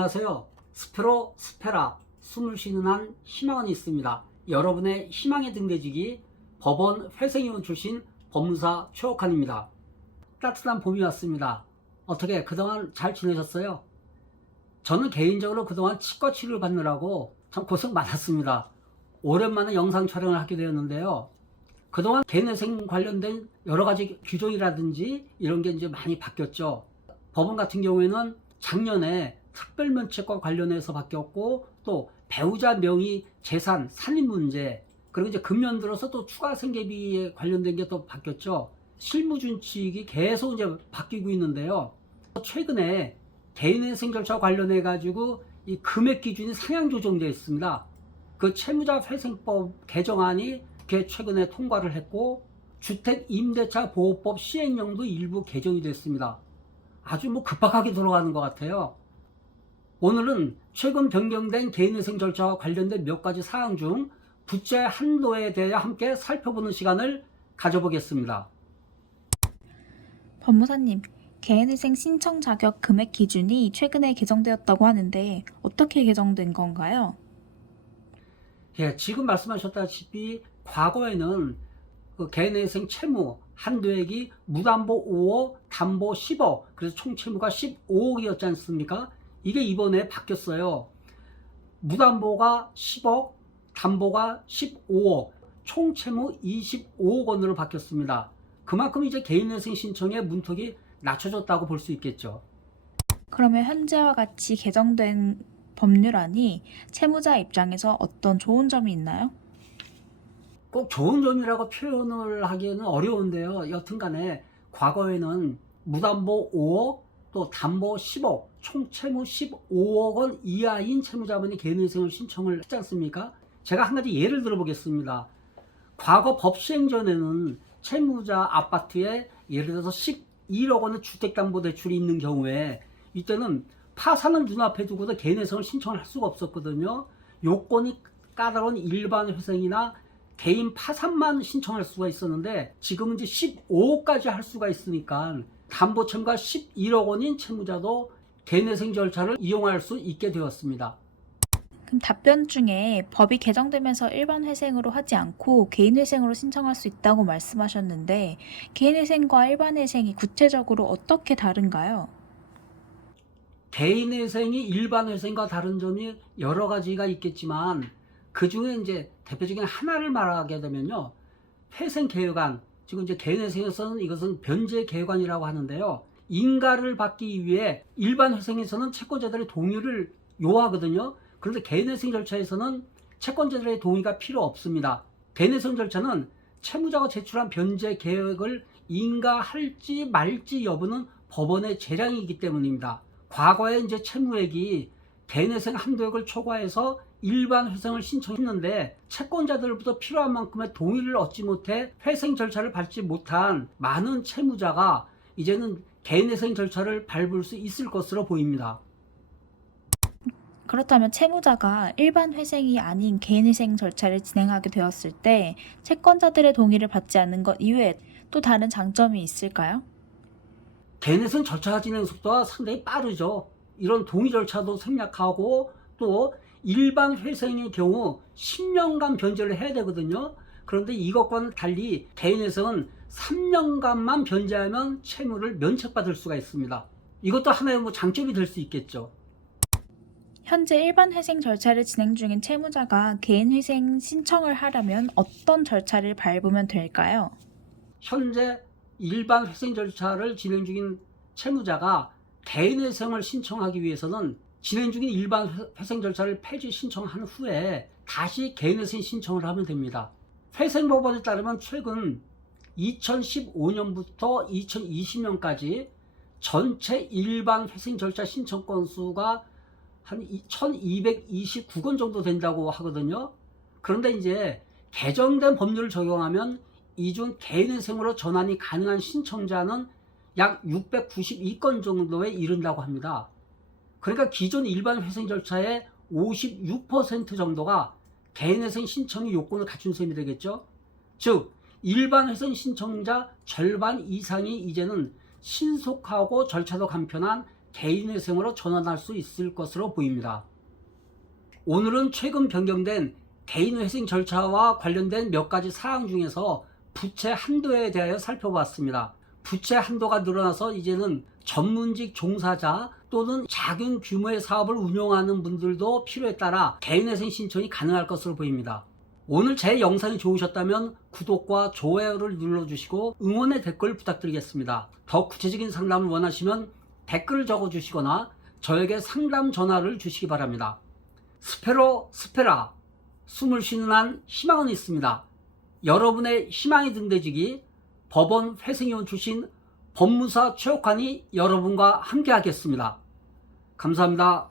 안녕하세요. 스페로 스페라 숨을 쉬는 한 희망은 있습니다. 여러분의 희망의 등대지기 법원 회생위원 출신 법무사 최옥환입니다. 따뜻한 봄이 왔습니다. 어떻게 그동안 잘 지내셨어요? 저는 개인적으로 그동안 치과 치료를 받느라고 참 고생 많았습니다. 오랜만에 영상 촬영을 하게 되었는데요. 그동안 개내생 관련된 여러 가지 규정이라든지 이런 게 이제 많이 바뀌었죠. 법원 같은 경우에는 작년에 특별면책과 관련해서 바뀌었고 또 배우자 명의 재산 살인 문제 그리고 이제 금년 들어서 또 추가 생계비에 관련된 게 또 바뀌었죠. 실무 준칙이 계속 이제 바뀌고 있는데요. 최근에 개인회생 절차 관련해 가지고 이 금액 기준이 상향 조정되어 있습니다. 그 채무자 회생법 개정안이 그 최근에 통과를 했고 주택 임대차 보호법 시행령도 일부 개정이 됐습니다. 아주 뭐 급박하게 돌아가는 것 같아요. 오늘은 최근 변경된 개인회생 절차와 관련된 몇 가지 사항 중 부채 한도에 대해 함께 살펴보는 시간을 가져보겠습니다. 법무사님, 개인회생 신청 자격 금액 기준이 최근에 개정되었다고 하는데 어떻게 개정된 건가요? 예, 지금 말씀하셨다시피 과거에는 그 개인회생 채무 한도액이 무담보 5억, 담보 10억, 그래서 총 채무가 15억이었지 않습니까? 이게 이번에 바뀌었어요. 무담보가 10억, 담보가 15억, 총 채무 25억 원으로 바뀌었습니다. 그만큼 이제 개인회생 신청의 문턱이 낮춰졌다고 볼 수 있겠죠. 그러면 현재와 같이 개정된 법률안이 채무자 입장에서 어떤 좋은 점이 있나요? 꼭 좋은 점이라고 표현을 하기에는 어려운데요. 여튼간에 과거에는 무담보 5억 또 담보 10억 총 채무 15억 원 이하인 채무자분이 개인회생을 신청을 했지 않습니까? 제가 한 가지 예를 들어보겠습니다. 과거 법 시행 전에는 채무자 아파트에 예를 들어서 11억 원의 주택담보대출이 있는 경우에 이때는 파산을 눈앞에 두고도 개인회생을 신청을 할 수가 없었거든요. 요건이 까다로운 일반 회생이나 개인 파산만 신청할 수가 있었는데 지금은 이제 15억까지 할 수가 있으니까 담보 채무가 11억 원인 채무자도 개인회생 절차를 이용할 수 있게 되었습니다. 그럼 답변 중에 법이 개정되면서 일반 회생으로 하지 않고 개인 회생으로 신청할 수 있다고 말씀하셨는데 개인 회생과 일반 회생이 구체적으로 어떻게 다른가요? 개인 회생이 일반 회생과 다른 점이 여러 가지가 있겠지만 그 중에 이제 대표적인 하나를 말하게 되면요. 회생 계획안, 지금 이제 개인 회생에서는 이것은 변제 계획안이라고 하는데요. 인가를 받기 위해 일반 회생에서는 채권자들의 동의를 요하거든요. 그런데 개인회생 절차에서는 채권자들의 동의가 필요 없습니다. 개인회생 절차는 채무자가 제출한 변제 계획을 인가할지 말지 여부는 법원의 재량이기 때문입니다. 과거에 이제 채무액이 개인회생 한도액을 초과해서 일반 회생을 신청했는데 채권자들로부터 필요한 만큼의 동의를 얻지 못해 회생 절차를 밟지 못한 많은 채무자가 이제는 개인회생 절차를 밟을 수 있을 것으로 보입니다. 그렇다면 채무자가 일반 회생이 아닌 개인 회생 절차를 진행하게 되었을 때 채권자들의 동의를 받지 않는 것 이외에 또 다른 장점이 있을까요? 개인회생 절차 진행 속도가 상당히 빠르죠. 이런 동의 절차도 생략하고 또 일반 회생의 경우 10년간 변제를 해야 되거든요. 그런데 이것과는 달리 개인회생은 3년간만 변제하면 채무를 면책받을 수가 있습니다. 이것도 하나의 뭐 장점이 될 수 있겠죠. 현재 일반 회생 절차를 진행 중인 채무자가 개인 회생 신청을 하려면 어떤 절차를 밟으면 될까요? 현재 일반 회생 절차를 진행 중인 채무자가 개인 회생을 신청하기 위해서는 진행 중인 일반 회- 회생 절차를 폐지 신청한 후에 다시 개인 회생 신청을 하면 됩니다. 회생법원에 따르면 최근 2015년부터 2020년까지 전체 일반 회생 절차 신청 건수가 한 1229건 정도 된다고 하거든요. 그런데 이제 개정된 법률을 적용하면 이중 개인회생으로 전환이 가능한 신청자는 약 692건 정도에 이른다고 합니다. 그러니까 기존 일반 회생 절차의 56% 정도가 개인회생 신청의 요건을 갖춘 셈이 되겠죠. 즉 일반 회생 신청자 절반 이상이 이제는 신속하고 절차도 간편한 개인회생으로 전환할 수 있을 것으로 보입니다. 오늘은 최근 변경된 개인회생 절차와 관련된 몇 가지 사항 중에서 부채 한도에 대하여 살펴봤습니다. 부채 한도가 늘어나서 이제는 전문직 종사자 또는 작은 규모의 사업을 운영하는 분들도 필요에 따라 개인회생 신청이 가능할 것으로 보입니다. 오늘 제 영상이 좋으셨다면 구독과 좋아요를 눌러주시고 응원의 댓글 부탁드리겠습니다. 더 구체적인 상담을 원하시면 댓글을 적어주시거나 저에게 상담 전화를 주시기 바랍니다. 스페로 스페라 숨을 쉬는 한 희망은 있습니다. 여러분의 희망이 등대지기 법원 회생위원 출신 법무사 최옥환이 여러분과 함께 하겠습니다. 감사합니다.